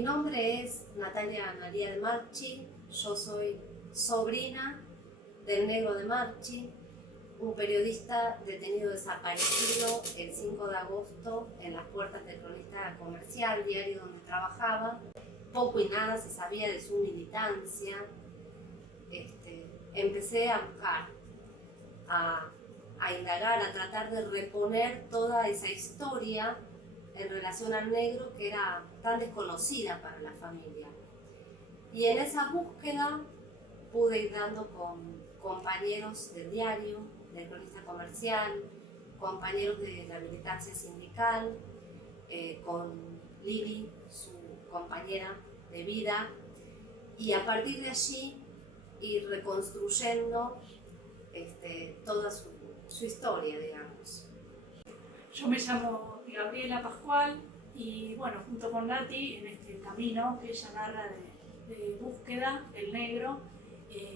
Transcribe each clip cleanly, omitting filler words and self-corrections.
mi nombre es Natalia María de Marchi, yo soy sobrina del Negro de Marchi, un periodista detenido desaparecido el 5 de agosto en las puertas del Cronista Comercial, diario donde trabajaba. Poco y nada se sabía de su militancia. Empecé a buscar, a indagar, a tratar de reponer toda esa historia en relación al negro que era tan desconocida para la familia. Y en esa búsqueda pude ir dando con compañeros del diario, del Cronista Comercial, compañeros de la militancia sindical, con Lili, su compañera de vida, y a partir de allí ir reconstruyendo toda su historia, digamos. Yo me llamo Gabriela Pascual y bueno, junto con Nati, en este camino que ella narra de búsqueda del negro,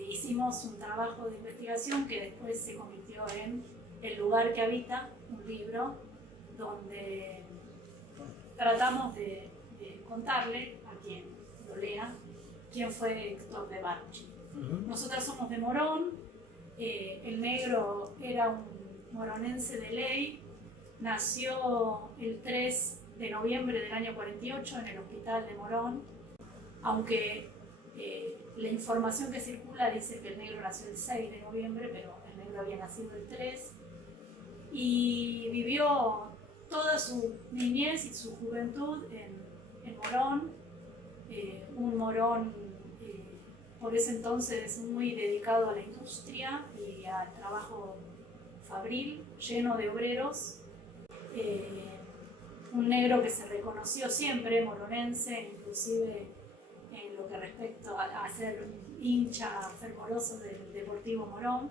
hicimos un trabajo de investigación que después se convirtió en El lugar que habita, un libro donde tratamos de contarle a quien lo lea quién fue Héctor de Marchi. Nosotras somos de Morón, el negro era un moronense de ley, nació el 3 de noviembre del año 48 en el hospital de Morón, aunque la información que circula dice que el negro nació el 6 de noviembre, pero el negro había nacido el 3, y vivió toda su niñez y su juventud en Morón, un Morón por ese entonces muy dedicado a la industria y al trabajo fabril, lleno de obreros, un negro que se reconoció siempre moronense, inclusive en lo que respecta a ser hincha fervoroso del Deportivo Morón.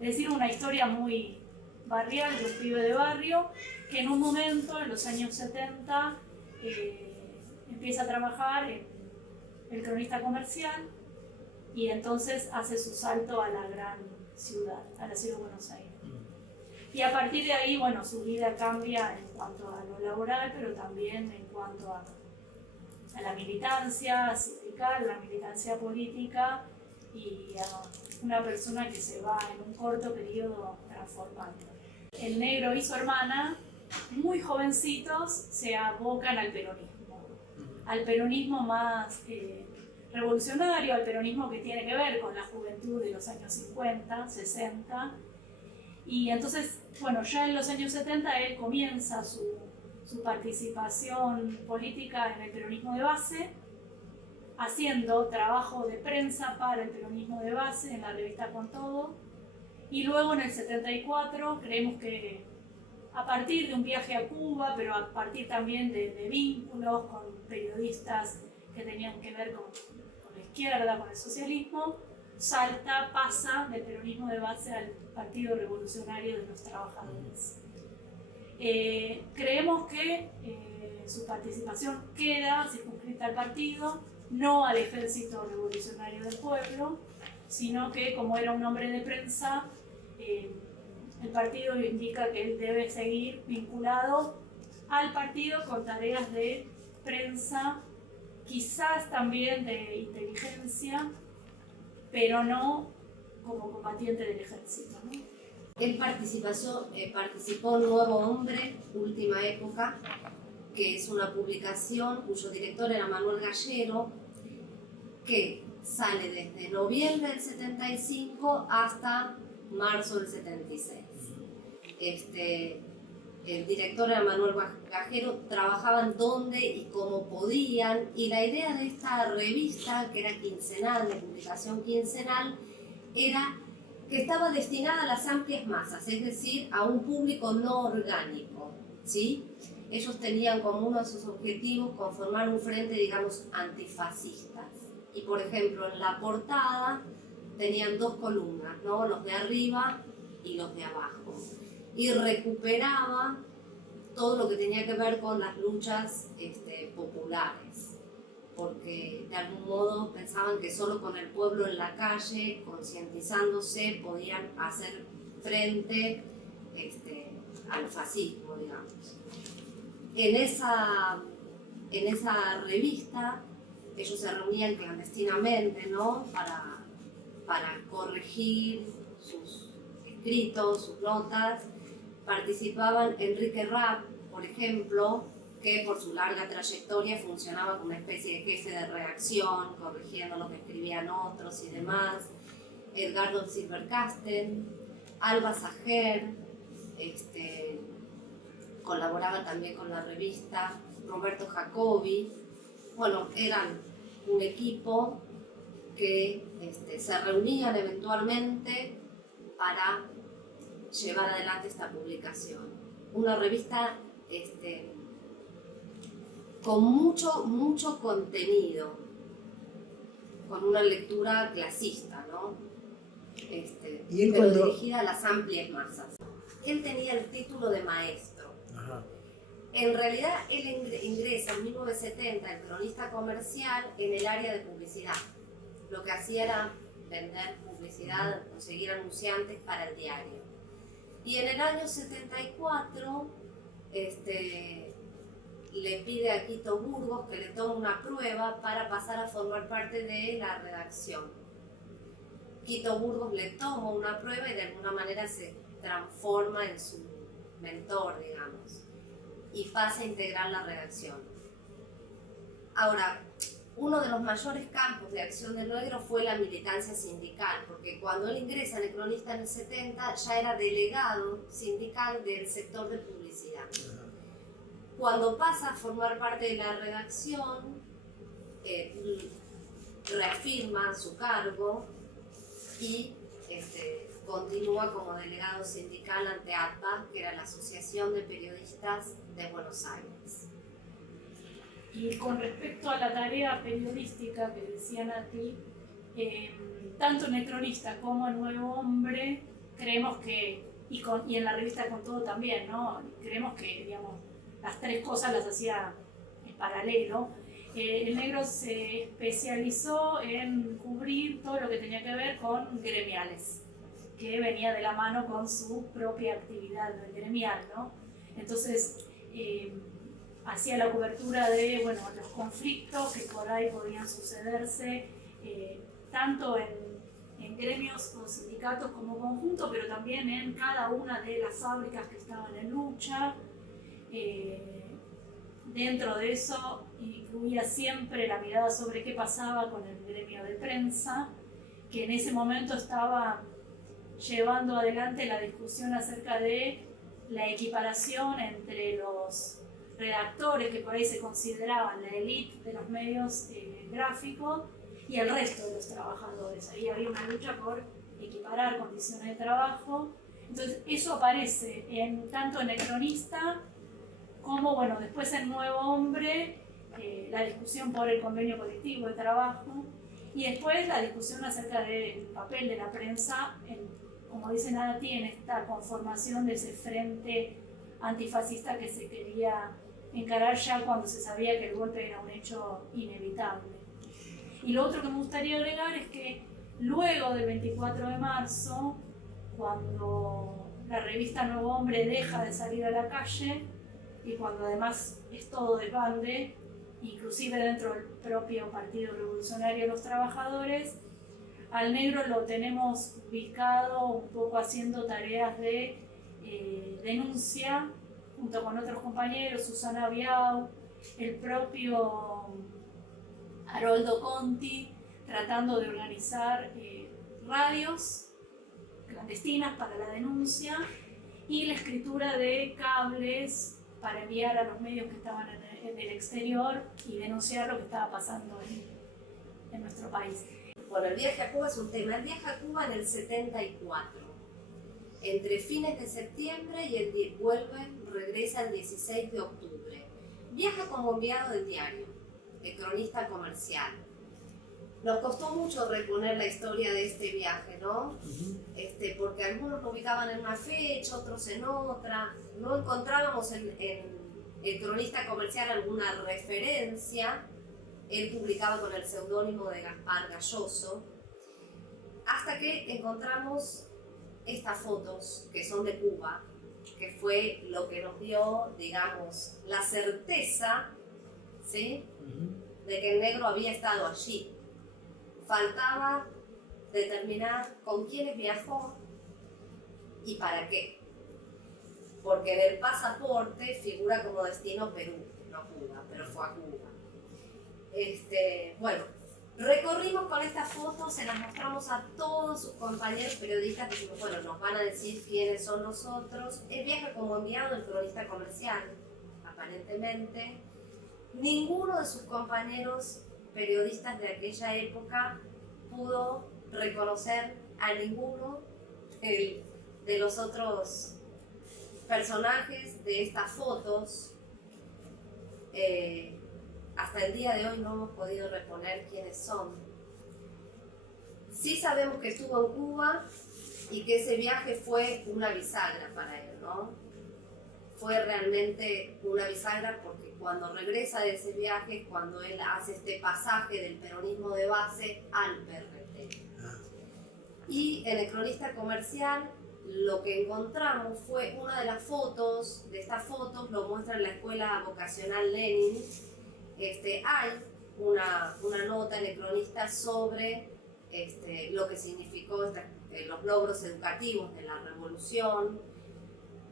Es decir, una historia muy barrial de un pibe de barrio que en un momento, en los años 70, empieza a trabajar en el Cronista Comercial y entonces hace su salto a la gran ciudad, a la ciudad de Buenos Aires. Y a partir de ahí, bueno, su vida cambia en cuanto a lo laboral, pero también en cuanto a la militancia sindical, la militancia política y a una persona que se va en un corto periodo transformando. El negro y su hermana, muy jovencitos, se abocan al peronismo más revolucionario, al peronismo que tiene que ver con la juventud de los años 50, 60. Y entonces, bueno, ya en los años 70 él comienza su participación política en el peronismo de base, haciendo trabajo de prensa para el peronismo de base en la revista Con Todo. Y luego en el 74 creemos que a partir de un viaje a Cuba, pero a partir también de vínculos con periodistas que tenían que ver con la izquierda, con el socialismo, pasa del peronismo de base al Partido Revolucionario de los Trabajadores. Creemos que su participación queda circunscrita al partido, no al Ejército Revolucionario del Pueblo, sino que como era un hombre de prensa, el partido indica que él debe seguir vinculado al partido con tareas de prensa, quizás también de inteligencia, pero no como combatiente del ejército, ¿no? Él participó en Nuevo Hombre, Última Época, que es una publicación cuyo director era Manuel Gallero, que sale desde noviembre del 75 hasta marzo del 76. El director era Manuel Gallero, trabajaban donde y cómo podían, y la idea de esta revista, que era quincenal, de publicación quincenal, era que estaba destinada a las amplias masas, es decir, a un público no orgánico, ¿sí? Ellos tenían como uno de sus objetivos conformar un frente, digamos, antifascistas. Y por ejemplo, en la portada tenían dos columnas, ¿no? Los de arriba y los de abajo. Y recuperaba todo lo que tenía que ver con las luchas populares, porque de algún modo pensaban que solo con el pueblo en la calle, concientizándose, podían hacer frente al fascismo, digamos. En en esa revista ellos se reunían clandestinamente, ¿no? Para corregir sus escritos, sus notas. Participaban Enrique Rapp, por ejemplo, que por su larga trayectoria funcionaba como una especie de jefe de redacción, corrigiendo lo que escribían otros y demás. Edgardo Silberkasten, Alba Sager, colaboraba también con la revista, Roberto Jacobi. Bueno, eran un equipo que se reunían eventualmente para llevar adelante esta publicación. Una revista con mucho contenido, con una lectura clasista, ¿no? Pero dirigida a las amplias masas. Él tenía el título de maestro. Ajá. En realidad, él ingresa en 1970, el cronista comercial, en el área de publicidad. Lo que hacía era vender publicidad, conseguir anunciantes para el diario. Y en el año 74, le pide a Quito Burgos que le tome una prueba para pasar a formar parte de la redacción. Quito Burgos le toma una prueba y de alguna manera se transforma en su mentor, digamos, y pasa a integrar la redacción. Ahora, uno de los mayores campos de acción del negro fue la militancia sindical, porque cuando él ingresa en el Cronista en el 70 ya era delegado sindical del sector de publicidad. Cuando pasa a formar parte de la redacción, reafirma su cargo y continúa como delegado sindical ante APA, que era la Asociación de Periodistas de Buenos Aires. Y con respecto a la tarea periodística que decía Nati, tanto en El Cronista como en Nuevo Hombre, creemos que, y en la revista Con Todo también, ¿no? Creemos que, digamos, las tres cosas las hacía en paralelo. El negro se especializó en cubrir todo lo que tenía que ver con gremiales, que venía de la mano con su propia actividad gremial, ¿no? Entonces, hacía la cobertura de los conflictos que por ahí podían sucederse, tanto en gremios o sindicatos como conjunto, pero también en cada una de las fábricas que estaban en lucha. Dentro de eso incluía siempre la mirada sobre qué pasaba con el gremio de prensa, que en ese momento estaba llevando adelante la discusión acerca de la equiparación entre los redactores que por ahí se consideraban la élite de los medios gráficos y el resto de los trabajadores. Ahí había una lucha por equiparar condiciones de trabajo. Entonces eso aparece tanto en El Cronista como después en Nuevo Hombre, la discusión por el convenio colectivo de trabajo y después la discusión acerca del papel de la prensa, como dice Nati, en esta conformación de ese frente antifascista que se quería encarar ya cuando se sabía que el golpe era un hecho inevitable. Y lo otro que me gustaría agregar es que luego del 24 de marzo, cuando la revista Nuevo Hombre deja de salir a la calle y cuando además es todo desbande, inclusive dentro del propio Partido Revolucionario de los Trabajadores, al negro lo tenemos ubicado un poco haciendo tareas de denuncia junto con otros compañeros, Susana Biau, el propio Haroldo Conti, tratando de organizar radios clandestinas para la denuncia y la escritura de cables para enviar a los medios que estaban en el exterior y denunciar lo que estaba pasando en nuestro país. Bueno, el viaje a Cuba es un tema. El viaje a Cuba en el 74. Entre fines de septiembre y regresa el 16 de octubre. Viaja como enviado del diario, el cronista comercial. Nos costó mucho reponer la historia de este viaje, ¿no? Porque algunos lo ubicaban en una fecha, otros en otra. No encontrábamos en el cronista comercial alguna referencia. Él publicaba con el seudónimo de Gaspar Galloso, hasta que encontramos estas fotos que son de Cuba, que fue lo que nos dio, digamos, la certeza ¿sí? De que el negro había estado allí. Faltaba determinar con quiénes viajó y para qué. Porque en el pasaporte figura como destino Perú, no Cuba, pero fue a Cuba. Bueno, recorrimos con estas fotos, se las mostramos a todos sus compañeros periodistas, que dijimos, bueno, nos van a decir quiénes son nosotros. Él viaja como enviado del cronista comercial, aparentemente. Ninguno de sus compañeros periodistas de aquella época pudo reconocer a ninguno de los otros personajes de estas fotos. Hasta el día de hoy no hemos podido reponer quiénes son. Sí sabemos que estuvo en Cuba y que ese viaje fue una bisagra para él, ¿no? Fue realmente una bisagra porque cuando regresa de ese viaje es cuando él hace este pasaje del peronismo de base al PRT. Y en el cronista comercial lo que encontramos fue una de las fotos, de estas fotos lo muestra en la Escuela Vocacional Lenin. Hay una nota en el cronista sobre lo que significó los logros educativos de la revolución,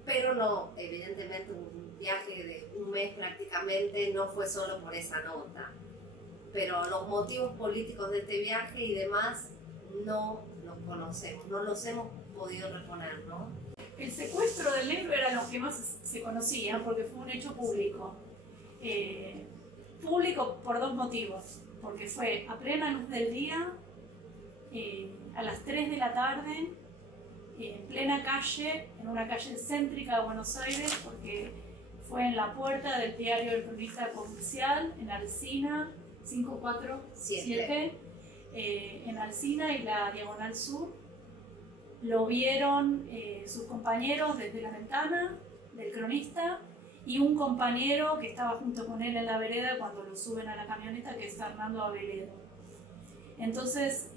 pero no, evidentemente un viaje de un mes prácticamente no fue solo por esa nota, pero los motivos políticos de este viaje y demás no los conocemos, no los hemos podido reponer, ¿no? El secuestro del negro era lo que más se conocía porque fue un hecho público. Público por dos motivos, porque fue a plena luz del día, a las 3 de la tarde, en plena calle, en una calle céntrica de Buenos Aires, porque fue en la puerta del diario El Cronista Comercial, en Alsina 547, en Alsina y la Diagonal Sur. Lo vieron sus compañeros desde la ventana del cronista y un compañero que estaba junto con él en la vereda cuando lo suben a la camioneta, que es Fernando Aveledo. Entonces,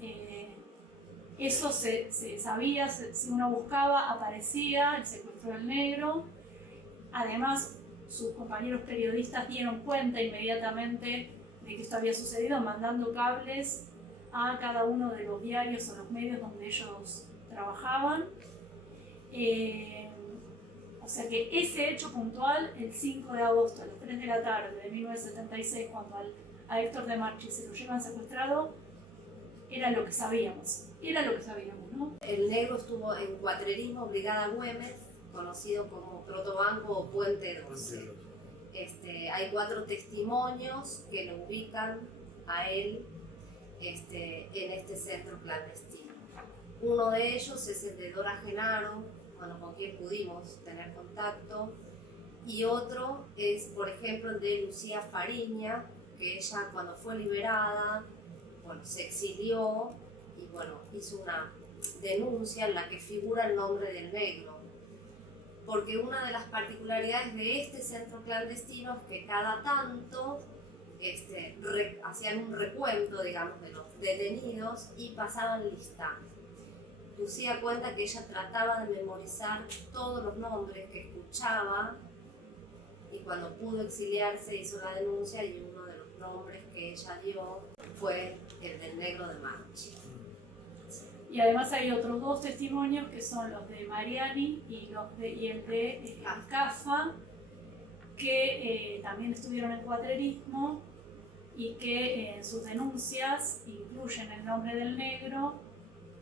eso se sabía, si uno buscaba, aparecía el secuestro del negro. Además, sus compañeros periodistas dieron cuenta inmediatamente de que esto había sucedido, mandando cables a cada uno de los diarios o los medios donde ellos trabajaban. O sea que ese hecho puntual, el 5 de agosto a las 3 de la tarde de 1976, cuando a Héctor de Marchi se lo llevan secuestrado, era lo que sabíamos, ¿no? El negro estuvo en Cuatrerismo, Brigada Güemes, conocido como Protobanco o Puente 12. Hay 4 testimonios que lo ubican a él en este centro clandestino. Uno de ellos es el de Dora Genaro, con quien pudimos tener contacto, y otro es, por ejemplo, el de Lucía Fariña, que ella cuando fue liberada, se exilió y hizo una denuncia en la que figura el nombre del negro, porque una de las particularidades de este centro clandestino es que cada tanto hacían un recuento, digamos, de los detenidos y pasaban lista. Lucía cuenta que ella trataba de memorizar todos los nombres que escuchaba y cuando pudo exiliarse hizo la denuncia y uno de los nombres que ella dio fue el del negro de Marchi. Y además hay otros 2 testimonios que son los de Mariani y el de Cafa, que también estuvieron en Cuatrerismo y que en sus denuncias incluyen el nombre del negro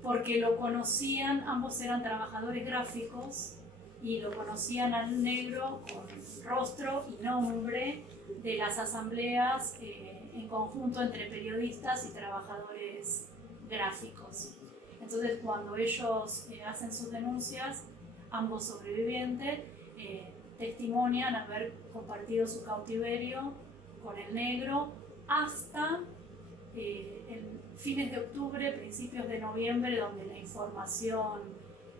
porque lo conocían, ambos eran trabajadores gráficos y lo conocían al negro con rostro y nombre de las asambleas en conjunto entre periodistas y trabajadores gráficos. Entonces, cuando ellos hacen sus denuncias, ambos sobrevivientes testimonian haber compartido su cautiverio con el negro hasta fines de octubre, principios de noviembre, donde la información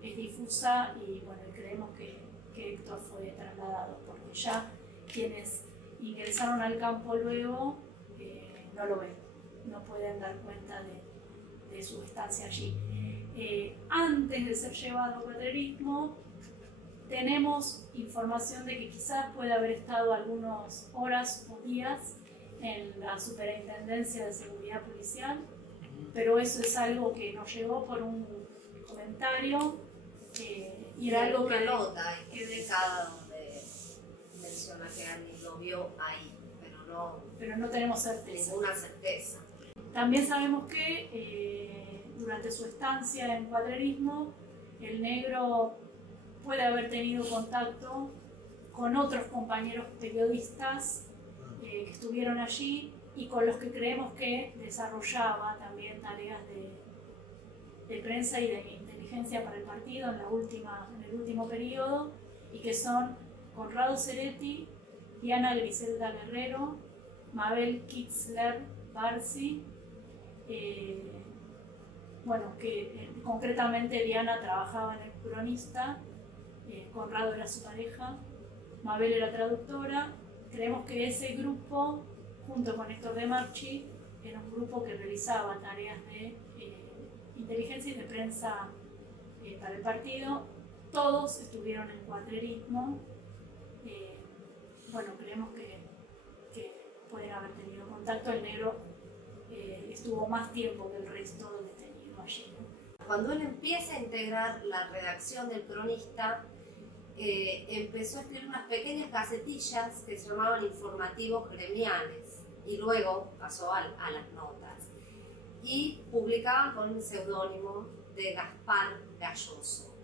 es difusa y creemos que Héctor fue trasladado, porque ya quienes ingresaron al campo luego no lo ven, no pueden dar cuenta de su estancia allí. Antes de ser llevado a Cuatrerismo, tenemos información de que quizás puede haber estado algunas horas o días en la Superintendencia de Seguridad Policial, pero eso es algo que nos llegó por un comentario y era algo que... nota explicada donde menciona que Annie lo vio ahí, pero no tenemos certeza. Ninguna certeza. También sabemos que durante su estancia en Cuadrerismo, el negro puede haber tenido contacto con otros compañeros periodistas que estuvieron allí y con los que creemos que desarrollaba también tareas de prensa y de inteligencia para el partido en el último periodo, y que son Conrado Ceretti, Diana Griselda Guerrero, Mabel Kitzler Barsi, que concretamente Diana trabajaba en El Cronista, Conrado era su pareja, Mabel era traductora. Creemos que ese grupo, junto con Héctor de Marchi, era un grupo que realizaba tareas de inteligencia y de prensa para el partido. Todos estuvieron en Cuadrerismo. Creemos que pueden haber tenido contacto. El negro estuvo más tiempo que el resto detenido allí, ¿no? Cuando él empieza a integrar la redacción del Cronista, empezó a escribir unas pequeñas gacetillas que se llamaban informativos gremiales, y luego pasó a las notas, y publicaban con un seudónimo de Gaspar Galloso.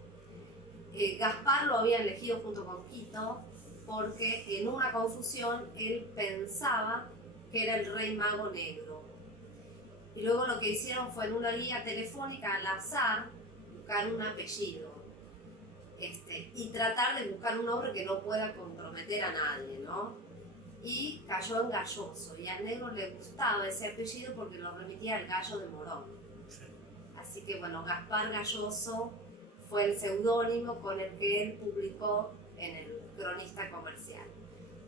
Gaspar lo había elegido junto con Quito porque en una confusión él pensaba que era el Rey Mago Negro, y luego lo que hicieron fue en una guía telefónica al azar buscar un apellido y tratar de buscar un nombre que no pueda comprometer a nadie, ¿no? Y cayó en Galloso, y al negro le gustaba ese apellido porque lo remitía al gallo de Morón. Así que Gaspar Galloso fue el seudónimo con el que él publicó en El Cronista Comercial.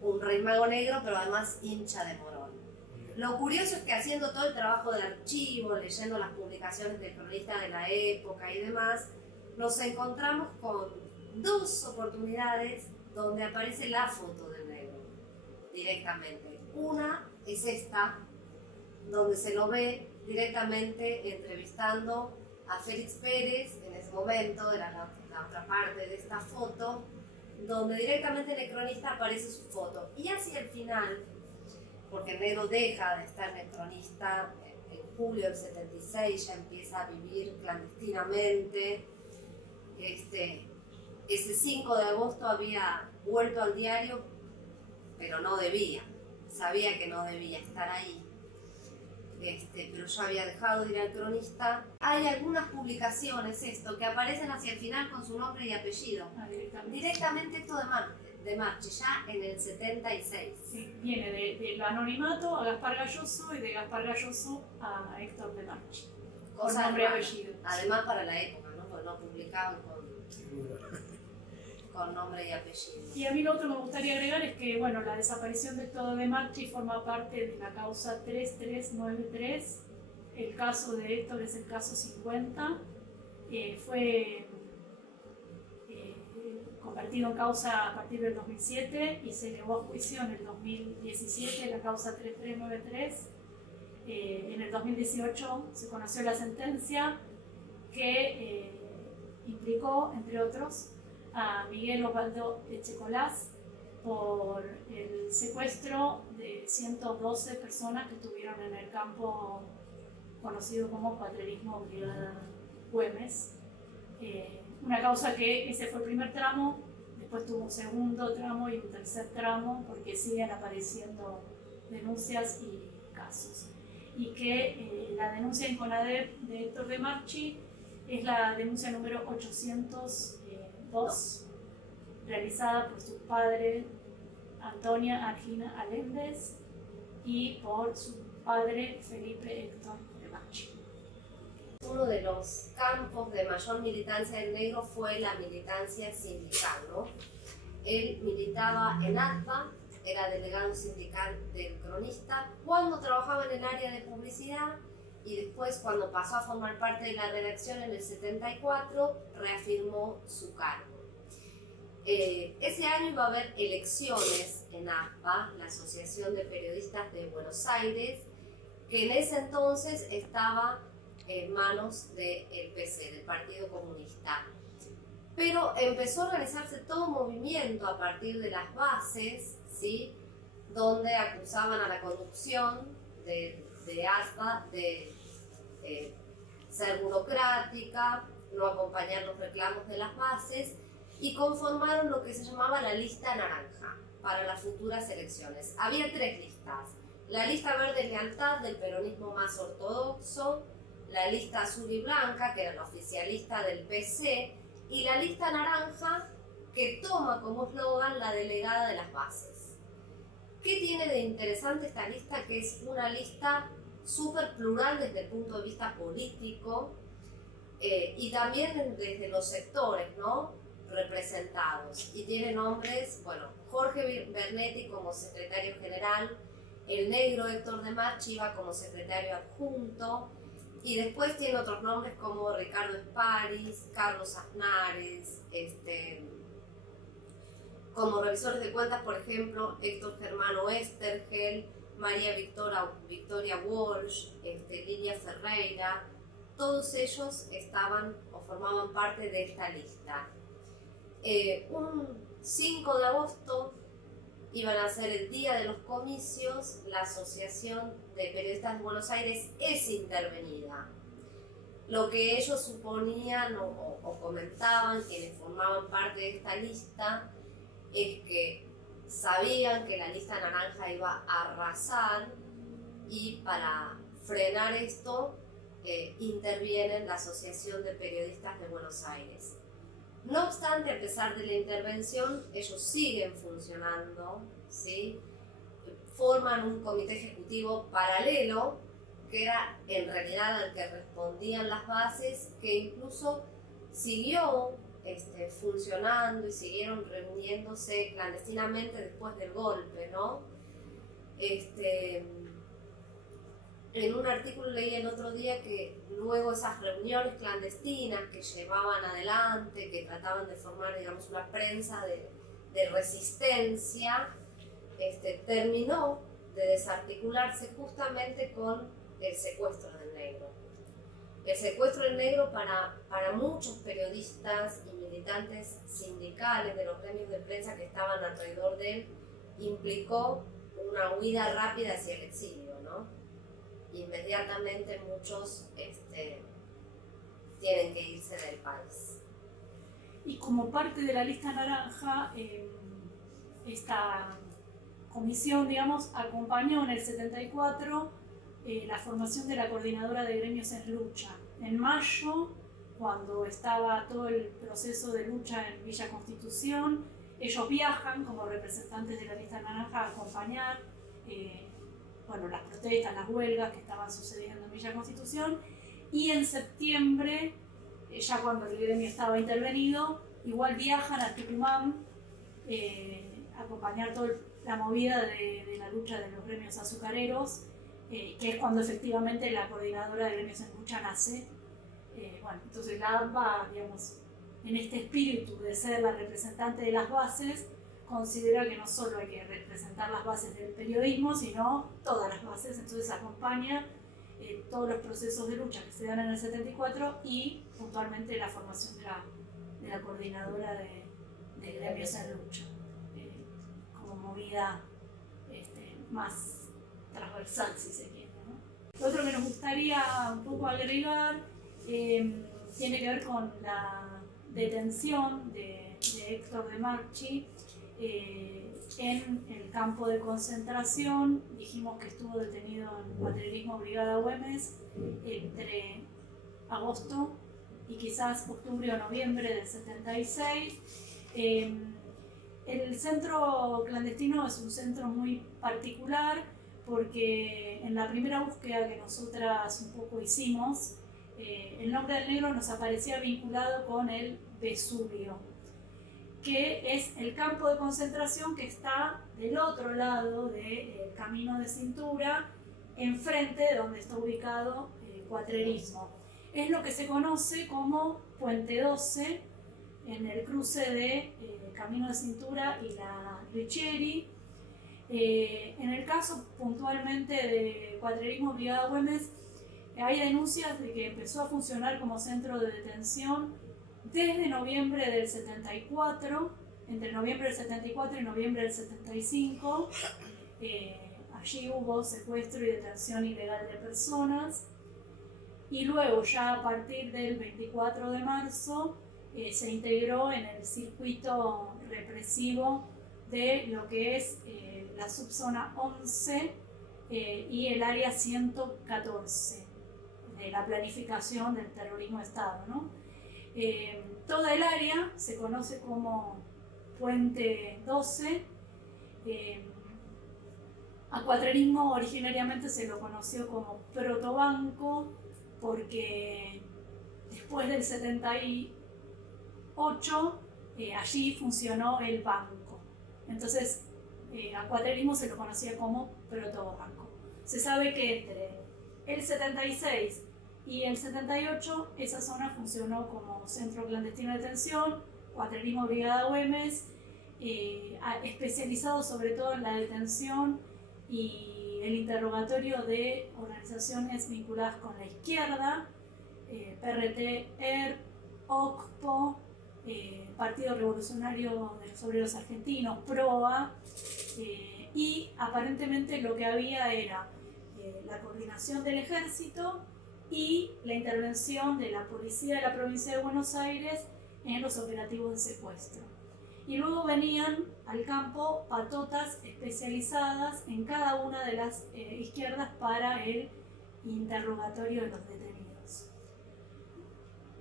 Un rey mago negro, pero además hincha de Morón. Lo curioso es que haciendo todo el trabajo del archivo, leyendo las publicaciones del cronista de la época y demás, nos encontramos con dos oportunidades donde aparece la foto del negro directamente. Una es esta, donde se lo ve directamente entrevistando a Félix Pérez en ese momento, era la otra parte de esta foto, donde directamente en El Cronista aparece su foto. Y hacia el final, porque el negro deja de estar en El Cronista en julio del 76, ya empieza a vivir clandestinamente. Ese 5 de agosto había vuelto al diario, pero no debía, sabía que no debía estar ahí, pero yo había dejado de ir al Cronista. Hay algunas publicaciones que aparecen hacia el final con su nombre y apellido, directamente esto de Marchi, ya en el 76. Sí, viene del anonimato a Gaspar Galloso y de Gaspar Galloso a Héctor de Marchi, con nombre y apellido. Además para la época, ¿no? Porque no publicaban con nombre y apellido. Y a mí lo otro que me gustaría agregar es que la desaparición de Héctor de Marchi forma parte de la causa 3393. El caso de Héctor es el caso 50. Fue convertido en causa a partir del 2007 y se elevó a juicio en el 2017 la causa 3393. En el 2018 se conoció la sentencia que implicó, entre otros, a Miguel Osvaldo Echecolás por el secuestro de 112 personas que estuvieron en el campo conocido como Cuadrerismo Brigada Güemes. Una causa que ese fue el primer tramo, después tuvo un segundo tramo y un tercer tramo, porque siguen apareciendo denuncias y casos. Y que la denuncia en CONADEP de Héctor de Marchi es la denuncia número 802, realizada por su padre Antonia Argina Aléndez y por su padre Felipe Héctor de Marchi. Uno de los campos de mayor militancia del negro fue la militancia sindical, ¿no? Él militaba en ATPA, era delegado sindical del Cronista, cuando trabajaba en el área de publicidad, y después, cuando pasó a formar parte de la redacción en el 74, reafirmó su cargo. Ese año iba a haber elecciones en ASPA, la Asociación de Periodistas de Buenos Aires, que en ese entonces estaba en manos del PC, del Partido Comunista. Pero empezó a organizarse todo un movimiento a partir de las bases, ¿sí? Donde acusaban a la conducción de ASPA de ser burocrática, no acompañar los reclamos de las bases, y conformaron lo que se llamaba la lista naranja para las futuras elecciones. Había 3 listas: la lista verde lealtad del peronismo más ortodoxo, la lista azul y blanca, que era la oficialista del PC, y la lista naranja, que toma como eslogan la delegada de las bases. ¿Qué tiene de interesante esta lista? Que es una lista súper plural desde el punto de vista político, y también desde los sectores, ¿no?, representados. Y tiene nombres, bueno, Jorge Bernetti como secretario general, el negro Héctor de Marchi iba como secretario adjunto, y después tiene otros nombres como Ricardo Esparis, Carlos Aznares, como revisores de cuentas, por ejemplo, Héctor Germano Estergel, María Victoria Walsh, Lilia Ferreira. Todos ellos estaban o formaban parte de esta lista. Un 5 de agosto iban a ser el día de los comicios. La Asociación de Periodistas de Buenos Aires es intervenida. Lo que ellos suponían o comentaban, quienes formaban parte de esta lista, es que sabían que la lista naranja iba a arrasar, y para frenar esto intervienen la Asociación de Periodistas de Buenos Aires. No obstante, a pesar de la intervención, ellos siguen funcionando, ¿sí? Forman un comité ejecutivo paralelo, que era en realidad al que respondían las bases, que incluso siguió funcionando y siguieron reuniéndose clandestinamente después del golpe, ¿no? En un artículo leí el otro día que luego esas reuniones clandestinas que llevaban adelante, que trataban de formar, digamos, una prensa de resistencia, terminó de desarticularse justamente con el secuestro del negro. El secuestro del negro para muchos periodistas y militantes sindicales de los gremios de prensa que estaban alrededor de él implicó una huida rápida hacia el exilio, ¿no? Inmediatamente muchos tienen que irse del país. Y como parte de la lista naranja, esta comisión, digamos, acompañó en el 74 la formación de la Coordinadora de Gremios en Lucha. En mayo, cuando estaba todo el proceso de lucha en Villa Constitución, ellos viajan como representantes de la lista naranja a acompañar las protestas, las huelgas que estaban sucediendo en Villa Constitución, y en septiembre, ya cuando el gremio estaba intervenido, igual viajan a Tucumán a acompañar toda la movida de la lucha de los gremios azucareros, que es cuando efectivamente la Coordinadora de Gremios en Lucha nace. Entonces la AMPA, digamos, en este espíritu de ser la representante de las bases, considera que no solo hay que representar las bases del periodismo, sino todas las bases. Entonces acompaña todos los procesos de lucha que se dan en el 74 y puntualmente la formación de la Coordinadora de Gremios en Lucha, como movida más transversal, si se quiere, ¿no? Lo otro que nos gustaría un poco agregar tiene que ver con la detención de Héctor de Marchi en el campo de concentración. Dijimos que estuvo detenido en Cuatrerismo Brigada Güemes entre agosto y quizás octubre o noviembre del 76. El centro clandestino es un centro muy particular porque en la primera búsqueda que nosotras un poco hicimos, el nombre del negro nos aparecía vinculado con el Vesubio, que es el campo de concentración que está del otro lado del camino de cintura, enfrente de donde está ubicado Cuatrerismo. Es lo que se conoce como Puente 12, en el cruce de Camino de Cintura y la Richieri. En el caso puntualmente de Cuatrerismo Brigada Güemes, hay denuncias de que empezó a funcionar como centro de detención desde noviembre del 74, entre noviembre del 74 y noviembre del 75. Allí hubo secuestro y detención ilegal de personas. Y luego, ya a partir del 24 de marzo, se integró en el circuito represivo de lo que es la subzona 11 y el área 114 de la planificación del terrorismo de Estado, ¿no? Toda el área se conoce como Puente 12. A Cuatrerismo originariamente se lo conoció como Protobanco, porque después del 78 allí funcionó el banco. Entonces a Cuatrerismo se lo conocía como Protobanco. Se sabe que entre el 76 y el 78 esa zona funcionó como centro clandestino de detención. Cuatrerismo Brigada Güemes, especializado sobre todo en la detención y el interrogatorio de organizaciones vinculadas con la izquierda, PRT, ERP, OCPO, Partido Revolucionario de los Obreros Argentinos, PROA, y aparentemente lo que había era la coordinación del ejército y la intervención de la policía de la provincia de Buenos Aires en los operativos de secuestro. Y luego venían al campo patotas especializadas en cada una de las izquierdas para el interrogatorio de los detenidos.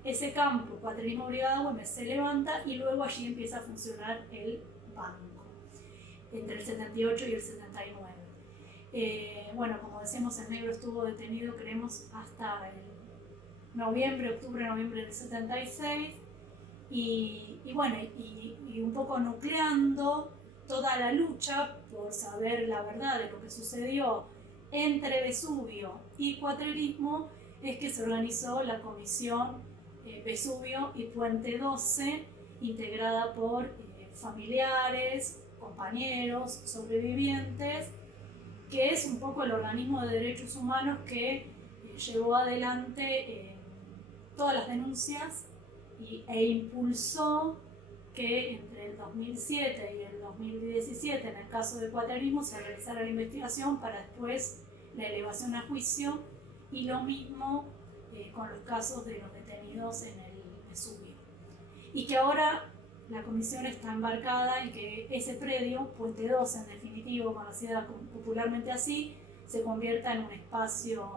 Ese campo, Cuatrerismo Brigada Güemes, se levanta y luego allí empieza a funcionar el banco, entre el 78 y el 79. Bueno, como decimos, el negro estuvo detenido, creemos, hasta el octubre-noviembre del 76. Y bueno, y un poco nucleando toda la lucha por saber la verdad de lo que sucedió entre Vesubio y Cuatrerismo, es que se organizó la comisión Vesubio y Puente 12, integrada por familiares, compañeros, sobrevivientes, que es un poco el organismo de derechos humanos que llevó adelante todas las denuncias e impulsó que entre el 2007 y el 2017, en el caso de Cuatrerismo, se realizara la investigación para después la elevación a juicio, y lo mismo con los casos de los detenidos en el Vesubio. Y que ahora la comisión está embarcada en que ese predio, Puente 12 en definitivo, conocida popularmente así, se convierta en un espacio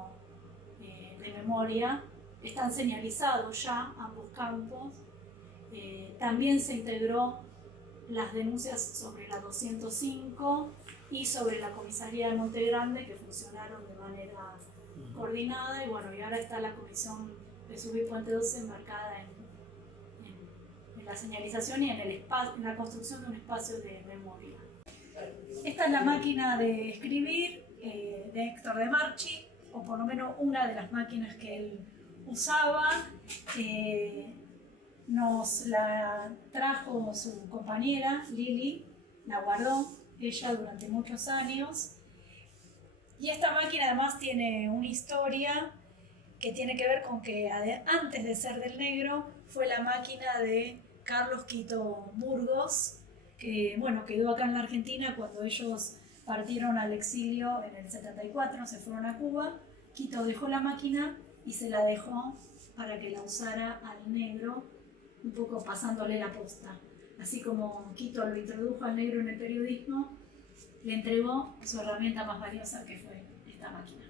de memoria. Están señalizados ya ambos campos. También se integró las denuncias sobre la 205 y sobre la comisaría de Monte Grande, que funcionaron de manera coordinada, y bueno, y ahora está la comisión Vesubio y Puente 12 embarcada en la señalización y en la construcción de un espacio de memoria. Esta es la máquina de escribir de Héctor de Marchi, o por lo menos una de las máquinas que él usaba. Nos la trajo su compañera Lili, la guardó ella durante muchos años. Y esta máquina además tiene una historia que tiene que ver con que antes de ser del negro fue la máquina de Carlos Quito Burgos, que bueno, quedó acá en la Argentina cuando ellos partieron al exilio en el 74, se fueron a Cuba. Quito dejó la máquina y se la dejó para que la usara al negro, un poco pasándole la posta. Así como Quito lo introdujo al negro en el periodismo, le entregó su herramienta más valiosa, que fue esta máquina.